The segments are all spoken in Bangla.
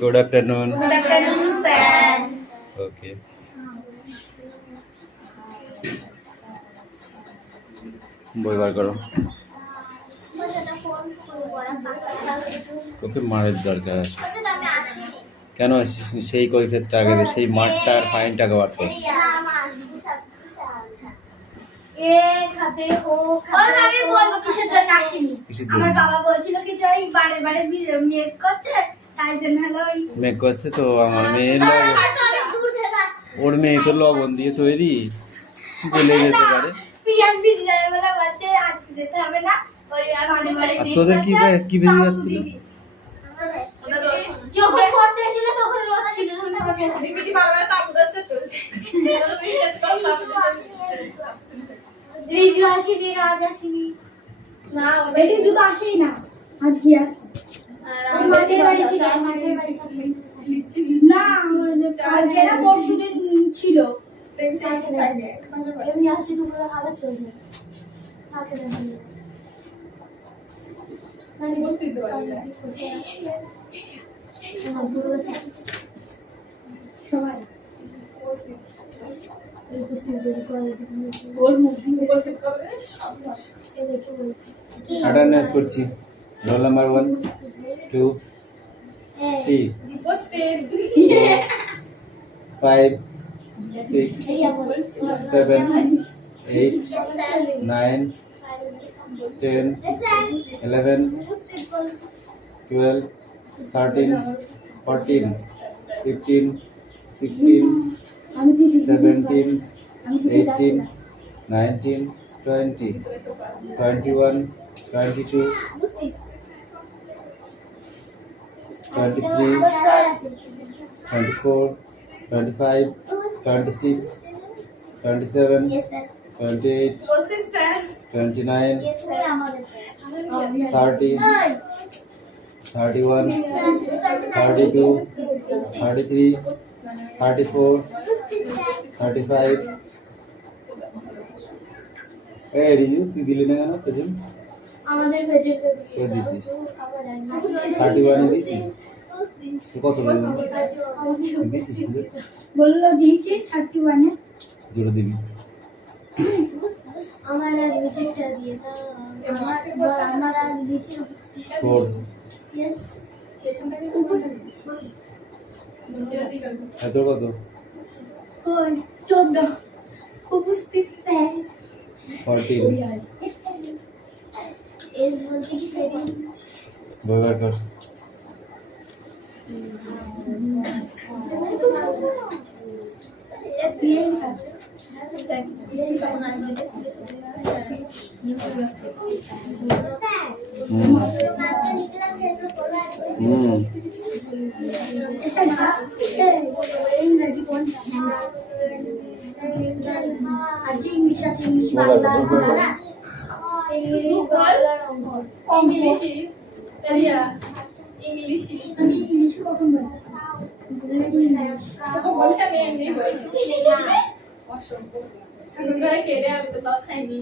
Good afternoon. Good afternoon, sir. Okay. বই বার করো। তোকে মারের দরকার আছে। কেন আসিস নি? সেই কৈফিয়তটা আগে দে, সেই মাঠটা আর ফাইনটাকে বার কর। আমার বাবা বলছিল কি যে ওই বারে বারে মেক করছে, তাই জন্য হলো ওই মেক করছে তো আমার মেয়ে ওর মেয়ে তো লবণ দিয়ে তৈরি, গলে যেতে পারে। পিয়াজ ভিজে যাবে বলে বলছে আজকে যেতে হবে না। ওই আর বারে বারে আর তোদের কি কি ভেজে যাচ্ছিল? যখন পড়তে এসেছিল তখন রোদ ছিল না, দিদি বারবার তাবুদার তো চলছে রিজু আসেনি, রাজ আসেনি, না বেটি জুতো আসেই না, আজ কি আসে না, কালকে না পরশুদিন ছিল। এমনি আসি দুপুরে খাবার চলছে থাকে না সবাই ওর মুভি উপস্থিত করবে সব অ্যাটেন্ডেন্স করছি। রোল নাম্বার 1 2 3 উপস্থিত 5 6 7 8 9 10 11 12 13 14 15 16 17 18 19 20 21 22 23 24 25 26 27 28 বলতে স্যার 29 30 31 32 33 34 35 এই রিজু তুই দিলি না কেন পেছন? আমাদের ভেজেটা কে দিছিস? 31 এ দিছিস? তুই কত দিছিস? বললো দিয়েছি 31 এ জোরে দিবি। আমার আর রিজেক্টটা দিয়ে দাও, আমার আর দিয়েছি 4 यस এখান থেকে উপস্থিত এত কত? কোন 14 উপস্থিত স্যার 14 এস বলতে কি সেটিং বই বার কর। ইংরেজি কোনটা আজকে ইংলিশ আছে, ইংলিশ বাংলা ইংলিশি এরিয়া ইংলিশি আমি ইংলিশে কখন বলছি তো বলতে আমি এমনি বলছি অসভ্য সকালবেলা কেড়ে আমি তো তাও খাইনি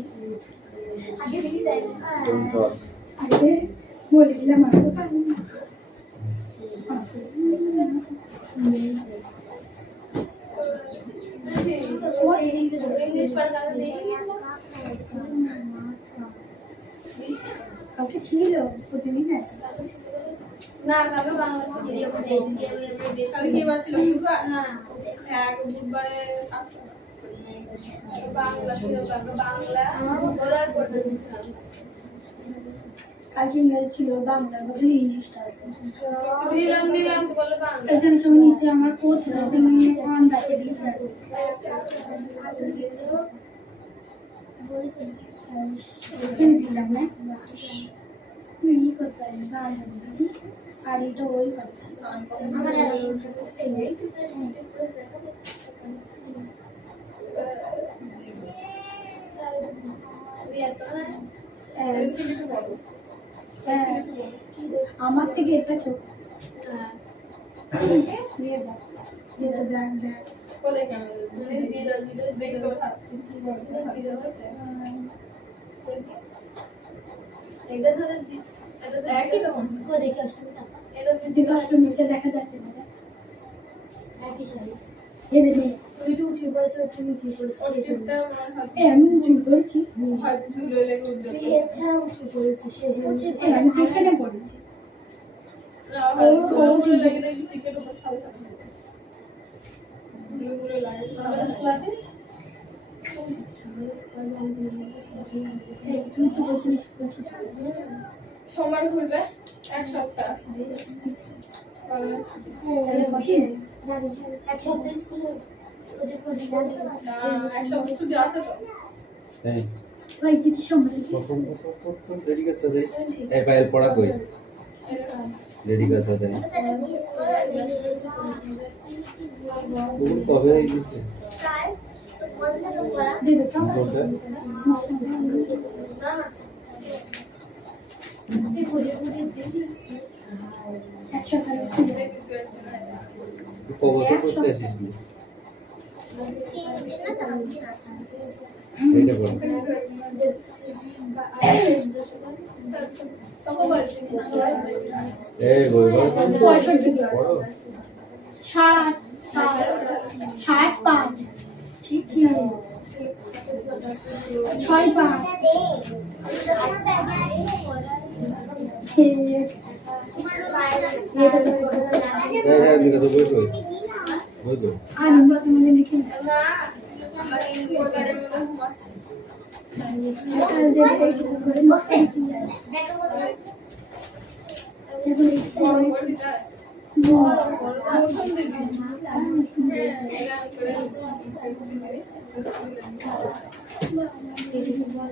আগে দেখি যাই কোন কর? আগে বলে দিলাম আর তো পারি না ইংলিশ পড়া নেই কালকে ছিল প্রতিদিন আছে না কালকে বাংলা কালকে কি বার ছিল বুধবার হ্যাঁ বুধবারে বাংলা ছিল কালকে বাংলা বলার পড়তে দিয়েছিলাম কালকে ইংরেজি ছিল, বাংলা বদলে ইংলিশটা আছে নিলাম তো বলো বাংলা এখানে সব নিচে আমার কোচ তুমি অন রাখে দিয়েছে এখানে দিলাম না তুই ই করতে পারিস বাংলা দিয়েছি আর এটা ওই করছি আমার আমার থেকে এটা ছোট এটা ধরে একই রকম দেখে আসতে এটা দিদি অষ্টমীতে দেখা যাচ্ছে না একই সাইজ এর মেয়ে তুই একটু উঁচু করেছো একটু নিচু করেছো ওটা আমার হাত আমি উঁচু করেছি হাত ধুলো লেগে উঠবে তুই এছাড়া উঁচু করেছিস সেই জন্য আমি এখানে পড়েছি ধুলো লেগে দেখি টিকেট উপর সাড়ে সাতশো ধুলো লাগে সাড়ে সাতশো তুই তো বলছিস সোমবার খুলবে এক সপ্তাহ কলেজ ছুটি এক সপ্তাহ স্কুলে না এক সপ্তাহ ছুটি আছে তো এই ভাই কিছু সময় रेडी करता दे ए फाइल पड़ा कोई रेडी करता दे तुम कब है इसे দেবে তো बोलता এক সপ্তাহ तू कब से करते है इसलिए এইটা বল তখন বলছি এই বইবার পড়ো 60 এই দিকে তো বই কই বই কই আনন্দ তোমাদের লিখে না আমার এই পরিবারের মধ্যে ঘুমাচ্ছে মৌসুম দেবী বলো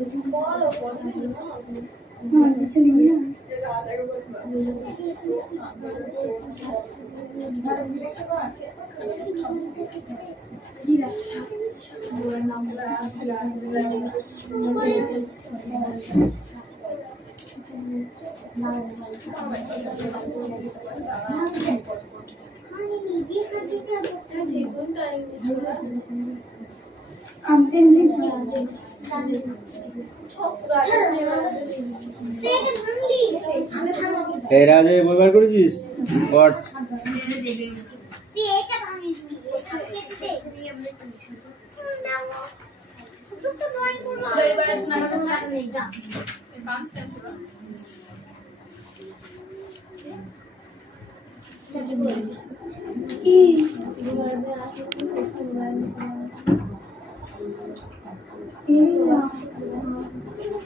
এই রাজে বইবার করেছিস বট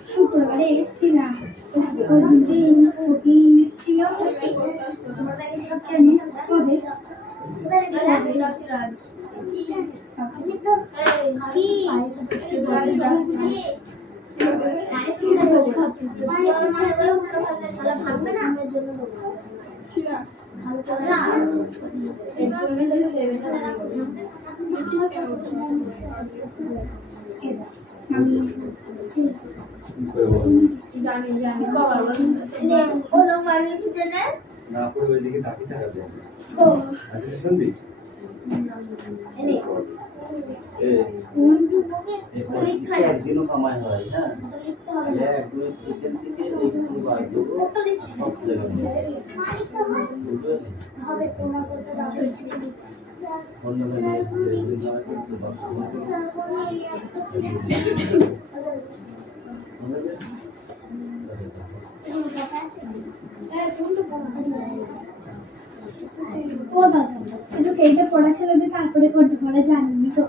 শুক্রবারে এসছিলাম ওই দিন এসছিলাম কবে না পড়ে ওইদিকে তাকিয়ে থাকা যায় আচ্ছা শুনবি একদিনও কামাই হয় হ্যাঁ এক দুই চিকেন থেকে একটু বার দেবো সব ও দাদা কিন্তু এইটা পড়া ছিল যে তারপরে করতে পড়া জানিনি তো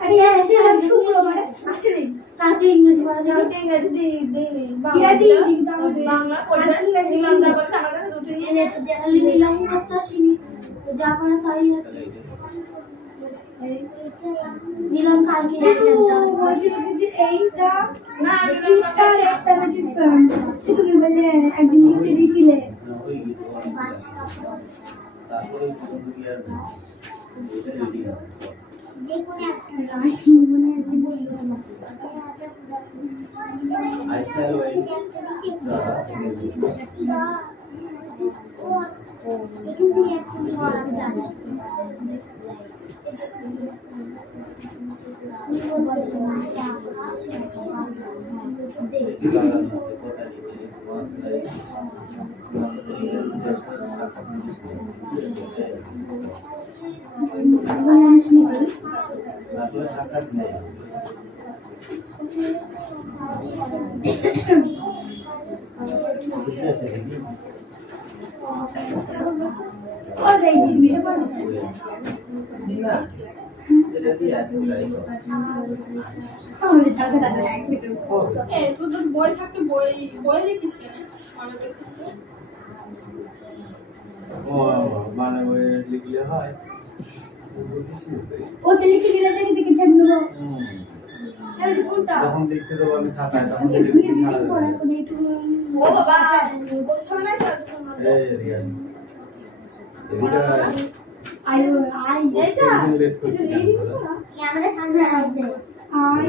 আরে হ্যাঁ সেটা শুক্রবার আসেনি কালকে ইংরেজি পড়া যাবে ইংরেজি দিইনি বাংলা পড়বে ইমাম দা বলছে আমার কাছে রুটি এনে তো দেখালি নিলাম করতে আসিনি যা পড়া তাই আছে নিলাম কালকে এইটা না একটা নাকি সে তুমি বললে একদিন লিখতে দিয়েছিলে তারপরে তুই তোর বই থাকতে বই বই লিখিস কেন? মানে ওই লিখলে হয় ওতে লিখে দিলে দেখে দেখে ছেড়ে দেবো। কোনটা? যখন লিখতে দেবো আমি খাতায় তখন ও বাবা কোথাও না এদিকে এইটা লেট করছি ক্যামেরা সামনে আসবে আর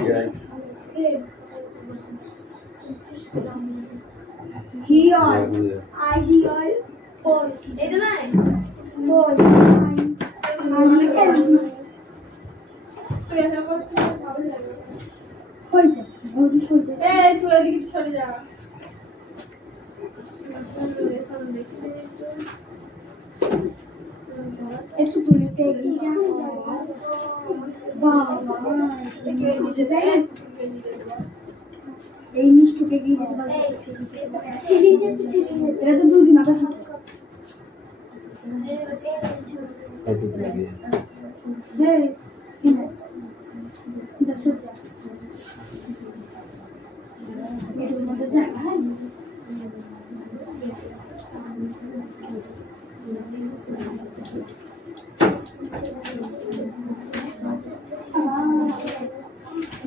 হিয়ার আই হিয়ার বল এইটা নাই বল তুই এখন বল ভালো লাগে হয়ে যায় ওই শুনতে এই তুই এদিকে সরে যা একটু দূরে এগিয়ে যা বাবা এই মিষ্টুকে গিয়ে যেতে পারবে এটা তো দুজন আবার এর মধ্যে জায়গা হয়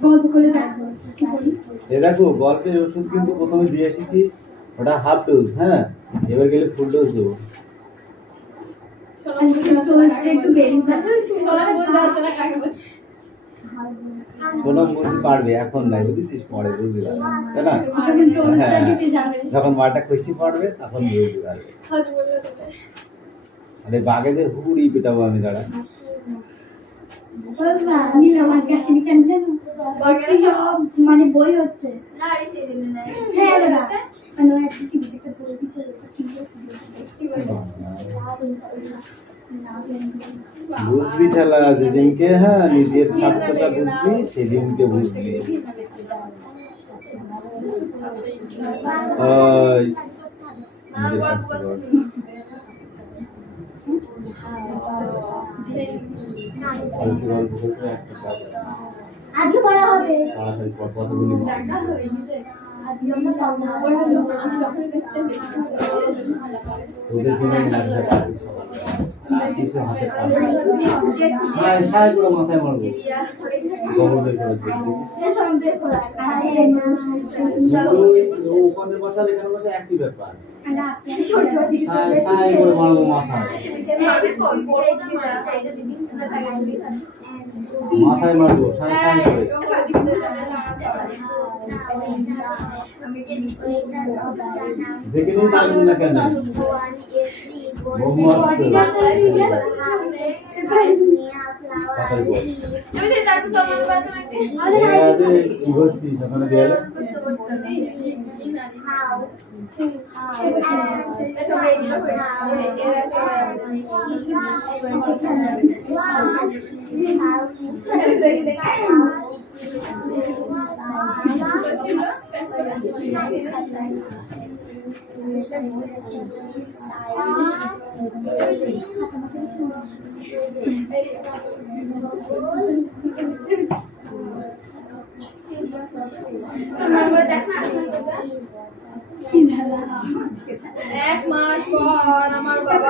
গল্প করে দেখো কি বলি এ দেখো গল্পের ওষুধ কিন্তু প্রথমে দিয়ে এসেছি ওটা হাফ ডোজ, হ্যাঁ এবার গেলে ফুল ডোজ দেবো। একটু বেরিয়ে যাবে সোনা মুরগি পারবে এখন নাই বুঝেছিস, পরে বুঝতে পারবে তাই না? হ্যাঁ যখন মাটা খুশি পড়বে তখন বুঝতে পারবে। আরে বাঘেদের হুড়ি পেটাবো আমি, দাঁড়া মানে বই হচ্ছে হ্যাঁ বুঝবি ঠেলা যেদিনকে, হ্যাঁ নিজের স্বার্থটা বুঝবি সেদিনকে বুঝবি। ওই অল্প অল্প করে একটা কাজ আজকে পড়া হবে তাড়াতাড়ি কতগুলি আজকে আমরা ওদের জন্য সাই করে মাথায় মারবো ওখানে বসা এখানে বসা একই ব্যাপার, সাই করে মারবো মাথায়, মাথায় মারবো সাই সাই করে। দেখে নিয়ে পারবো না কেন ওখানে গেলে এক মাস পর আমার বাবা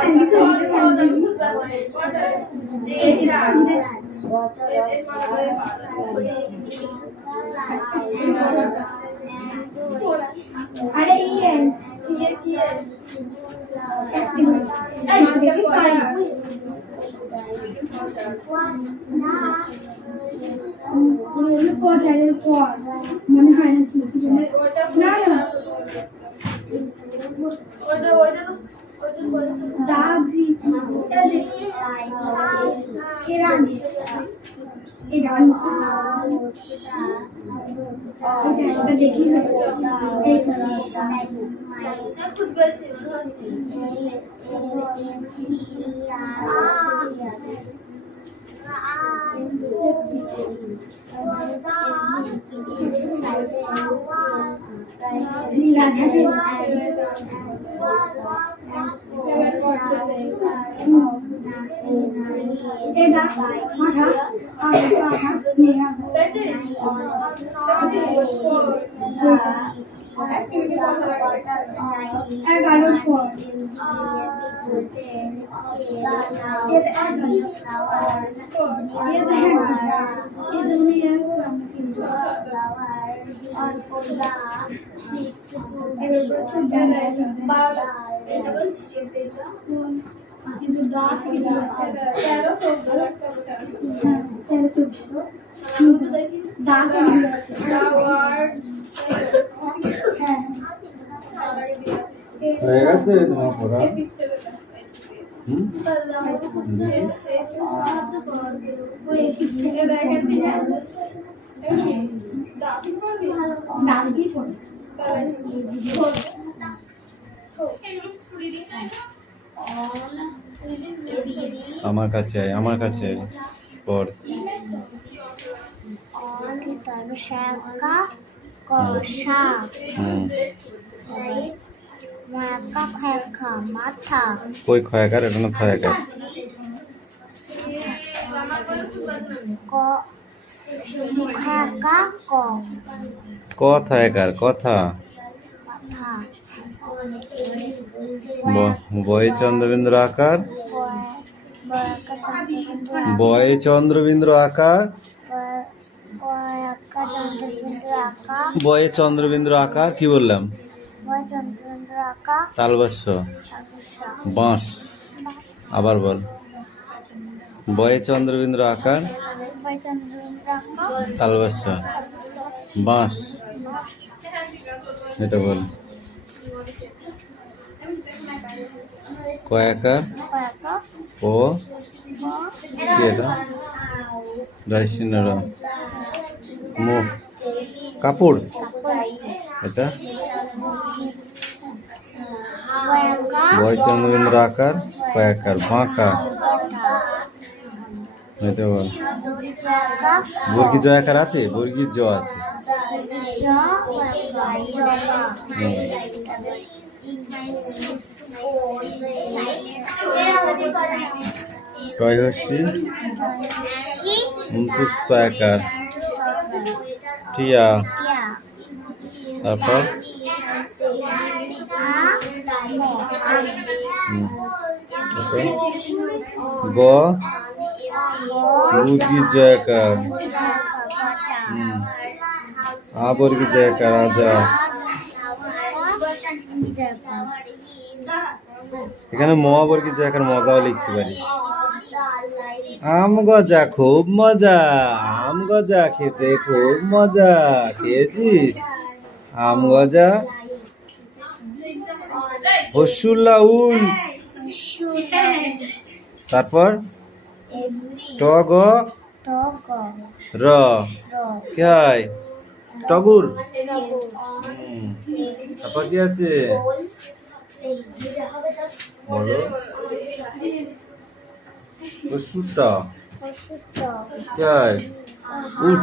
আরে মনে হয় না এটা দেখি खुद बच्चे এটা মাথা আর মাথা নিয়ে एक्टिविटी बहुत तरह का 11 फोर ये হয়ে গেছে তোমার পড়া? হুম? আমার কাছে আয়, আমার কাছে আয়। পড়। হুম। মাথা কই খয়াকার? এটা না খয়াকার। কথায়াকার, কথা। বয়ে চন্দ্রবিন্দু আকার, বয়ে চন্দ্রবিন্দু আকার, বয়ে চন্দ্রবিন্দু আকার। কি বললাম? তালবস্য, বাঁশ। আবার বল। বয়ে চন্দ্রবিন্দু আকার, তালবস্য, বাঁশ। এটা বল। কয়াকার, ও কি এটা? রাইসিনার মুখ, কাপড়। এটা বয় চন্দ্রবিন্দু আকার, কয়াকার, বাঁকা। এটা বল। বর্গী জয়াকার আছে? বর্গীর জ আছে। টয়হস্যি পুস্তকার, টিয়া। তারপর গ বর্গী জয়াকার, আবর্গী জয়াকার, আজা। এখানে মহাবর্গী জয়াকার মজাও লিখতে পারিস। আম গজা খুব মজা, আম গজা খেতে খুব মজা। খেয়েছিস আম গজা? হস্যুল্লাউল। তারপর টগ র, কি হয়? টগুর। তারপর কি আছে? বলো। হস্যুটা কি হয়? উট।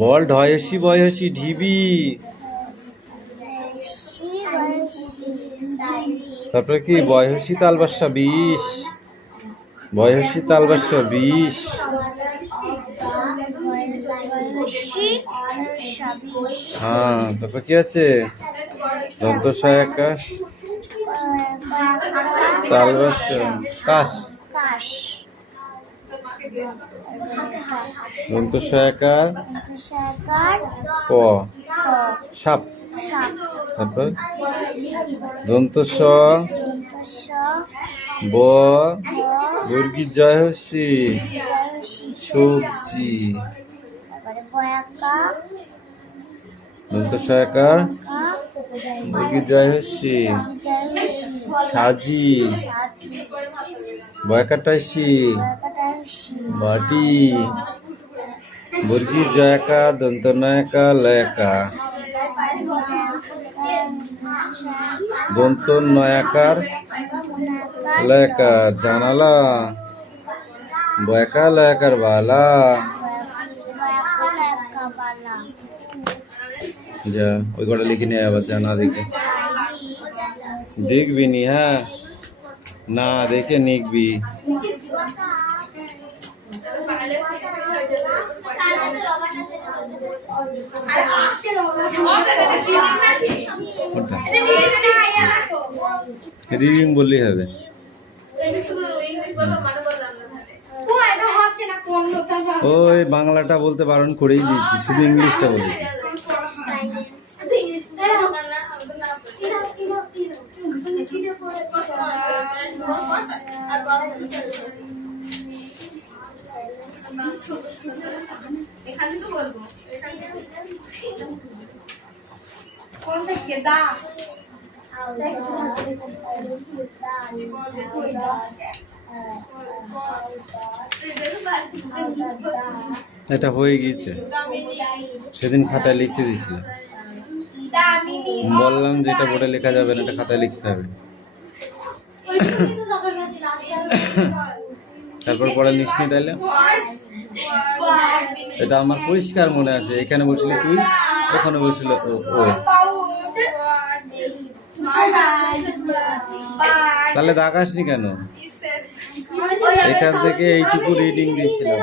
বল। ঢয়সী বয়সী ঢিবি। তারপরে কি? বয়সী তালবাসা 20, বয়সী তালবাসা 20। হ্যাঁ, তারপর কি আছে? দন্ত সহায়িকা তালবাসা কাশ, দন্ত সহায়িকার ক সাপ। তারপর দন্ত স ব বর্গী জয়হস্যি সবজি। দন্ত সহায়িকার বর্গি জয় হস্যি সাজি বয়কাটাইসি বাটি বর্গি জয়কা দন্ত নয়কা লয়কা দন্ত নয়াকার লয়কা জানালা বয়কা লয়কার বালা যা ওই কটা লিখে নিয়ে আবার যা না দেখে দেখবি নি হ্যাঁ না দেখে নিকবি রিডিং বললেই হবে ওই বাংলাটা বলতে বারণ করেই দিয়েছি শুধু ইংলিশটা বলে দিয়েছি। এখানে তো বলবো কোনটা কে দা এটা হয়ে গিয়েছে সেদিন খাতায় লিখতে দিয়েছিলাম বললাম যে এটা বোর্ডে লেখা যাবে না এটা খাতায় লিখতে হবে তারপর পড়া নিশ্চয়ই তাইলে এটা আমার পরিষ্কার মনে আছে এখানে বসলে তুই ওখানে বসছিল ও তাহলে দাগাসনি কেন এখান থেকে এইটুকু রিডিং দিয়েছিলাম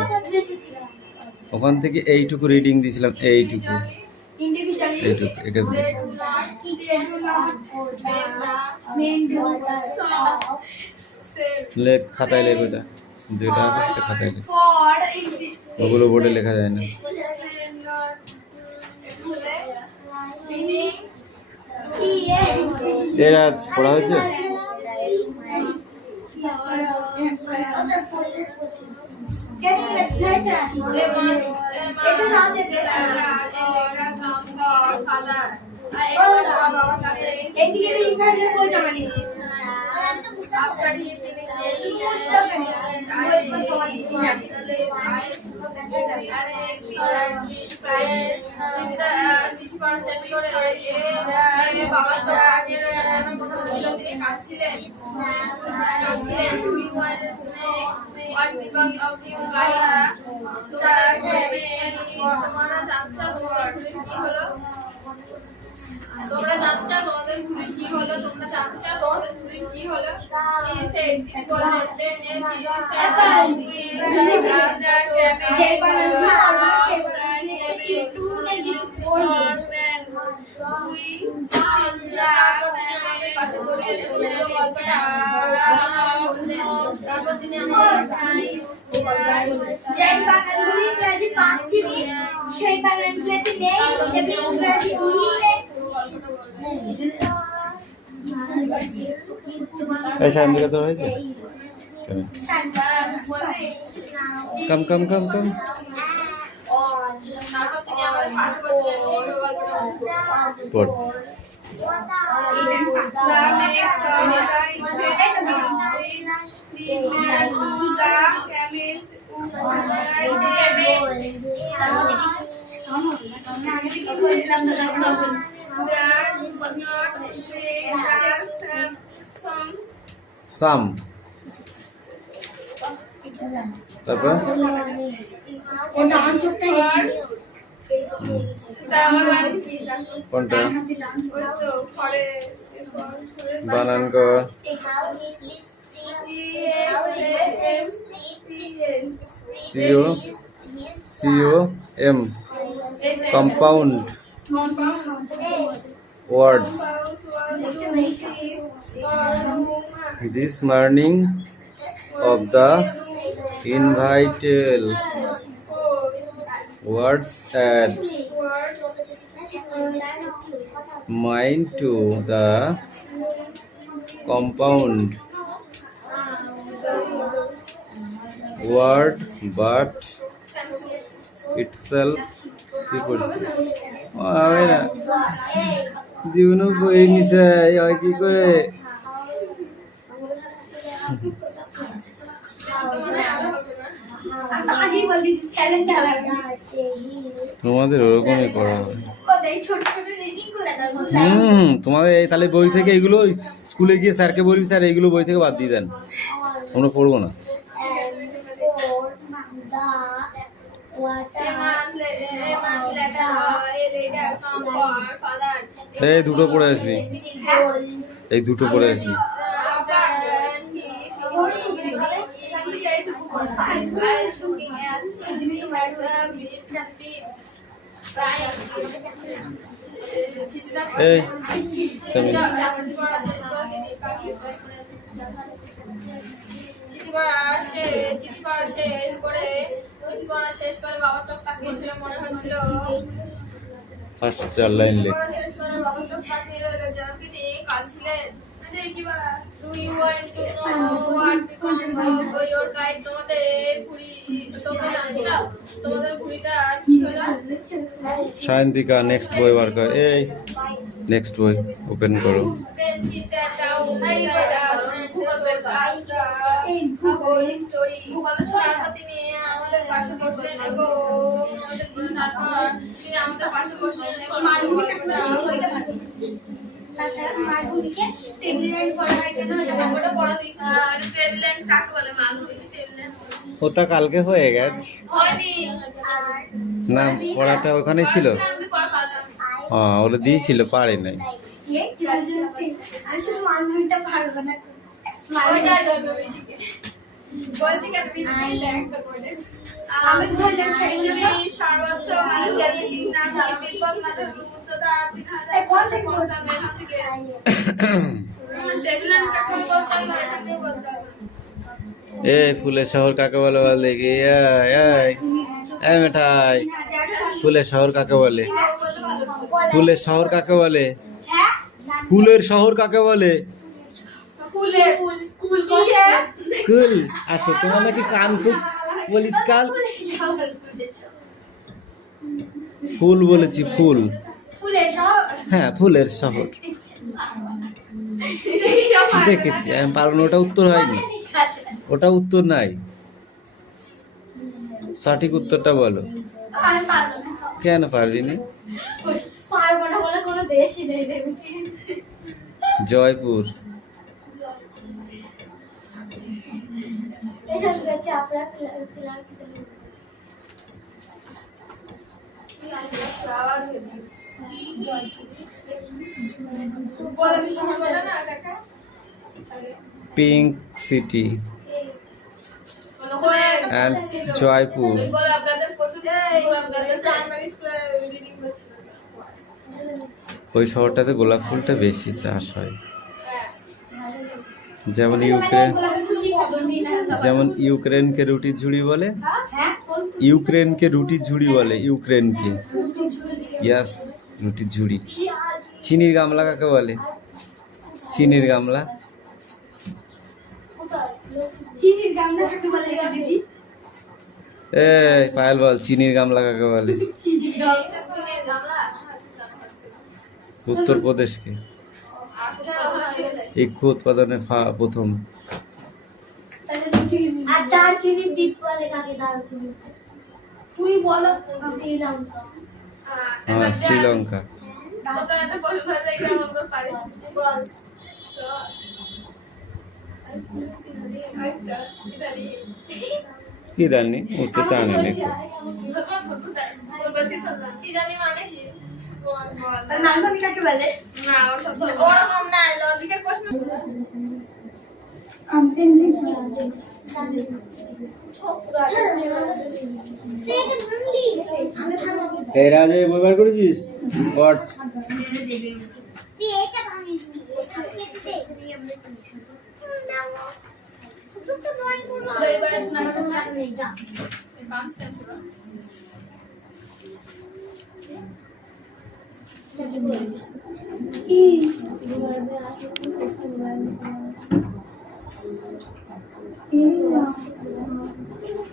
ওখান থেকে এইটুকু রিডিং দিয়েছিলাম এইটুকু এখান থেকে লেখ খাতায় লেখ ওটা যেটা আছে সেটা খাতায় লেখ ওগুলো বোর্ডে লেখা যায় না এর আজ পড়া হয়েছে After he finishes, তোমরা জানতে চাও তোমাদের ঘুড়ির কি হলো তোমরা জানতে চাও তোমাদের ঘুড়ির কি হলো he said তিনি বললেন then she তারপর তিনি যেই বানানগুলি ইংরেজি পাচ্ছিলি সেই বানানগুলোতে নেই এবং ইংরেজি এই শান্তি কত হয়েছে কম কম কম কম তারপর তিনি আমাদের পাশে বসলেন অন্য গল্পটা পড় সাম তারপর কোনটা বানান কর C O C O M compound words this morning of the invited words add mind to the compound word but itself কি করছে হবে না জীবনে বই নিছে হয় কি করে? আগেই বল দিছি স্যালেন্ডার লাগবে। তোমাদের ওরকমই করা হয়। কোথায় ছোট ছোট রিডিং গুলো দাও। তোমাদের তাহলে বই থেকে এগুলো স্কুলে গিয়ে স্যারকে বলবি স্যার এইগুলো বই থেকে বাদ দিয়ে দেন, আমরা পড়বো না। এই দুটো পড়ে আসবি, এই দুটো পড়ে আসবি। এই বাবা চোখ তাকিয়েছিল, মনে হয়েছিল ফার্স্ট 4 লাইন লেখ। শেষ করে বাবা চোখ তাকিয়ে রইল যেন তিনি কাঁদছিলেন। Do you want to know what become of your kite? তোমরা জানতে চাও তোমাদের ঘুড়িটা কি হলো? সায়ন্তিকা নেক্সট বই বার কর। এই নেক্সট বই ওপেন করো। Then she sat down beside us and asked the whole story. তারপর তিনি আমাদের পাশে বসলেন এবং তারপর তিনি আমাদের পাশে বসলেন এবং তাছাড়া মালগুলিকে টেবিল ল্যান্ড করা হয় কেন? ওটা পড়া দিয়েছি। টেবিল ল্যান্ড কাকে বলে? মালগুলি টেবিল ল্যান্ড ওটা কালকে হয়ে গেছে হয়নি। না, পড়াটা ওখানে ছিল। হ্যাঁ, ওটা দিয়েছিল, পারে নাই। আমি শুধু মালগুলিটা পারবো না। ওইটা ধরবে বেশিকে বলতে কেন বিদ্যুৎ একটা করে আমি বললাম তুমি সর্বোচ্চ মালগুলি না বিপদ মানে উচ্চতা 3050 এখান থেকে টেবিল ল্যান্ড কাকে বলতে হয় এটা নিয়ে বলতে হবে। এই ফুলের শহর কাকে বলে বল দেখি। এই মিঠাই, ফুলের শহর কাকে বলে? ফুলের শহর কাকে বলে? ফুলের শহর কাকে বলে? ফুলের স্কুল কি কুল। আচ্ছা, তোমার নাকি কান খুব বলি কাল। ফুল বলেছি, ফুল। ফুলের শহর। হ্যাঁ, ফুলের শহর দেখেছি আমি, পারবো না। ওটা উত্তর হয়নি, ওটা উত্তর নাই। সঠিক উত্তরটা বলো। আমি পারবো না। কেন পারবি না? পারবো না বলে কোনো দেশই নেই দেখছি। জয়পুর। এখান থেকে চাপড়া ক্লাস বলে কি সময় বলে না কাকা পিঙ্ক সিটি and জয়পুর। বলে আপনাদের প্রচুর বলে আপনাদের প্রাইমারি স্কুলে রিডিং হচ্ছিল। ওই শহরটাতে গোলাপ ফুলটা বেশি চাষ হয়। হ্যাঁ যেমন ইউক্রেন, যেমন ইউক্রেনকে রুটি ঝুড়ি বলে। ইউক্রেনকে রুটি ঝুড়ি বলে, ইউক্রেনকে। ইয়াস, রুটি ঝুড়ি। চিনির গামলা কাকে বলে? চিনির গামলা। চিনির গামলা কাকে বলে দিদি? এই পায়েল বল, চিনির গামলা কাকে বলে? উত্তরপ্রদেশকে ইক্ষু উৎপাদনে প্রথম। আর দারচিনির দ্বীপ বলে কাকে? দারচিনি তুই বলো। শ্রীলঙ্কা। হ্যাঁ, শ্রীলঙ্কা। তোর একটা বল করে দেই আমরা পারিস বল তো আচ্ছা ইদারি কি জানি, উচ্চতা আনে নাকি? কি জানি মানে কি বল বল নান্দনিক কাকে বলে? না ও সব ওরকম না, লজিক্যাল প্রশ্ন। আমাদের নিচে আছে এই রাজে ব্যবহার করেছিস বট?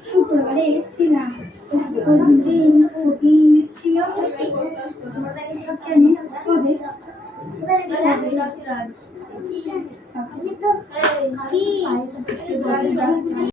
শুক্রবারে এসেছিলাম, ওই দিন এসেছিলাম। ডাকছি রাজ। এই, কি?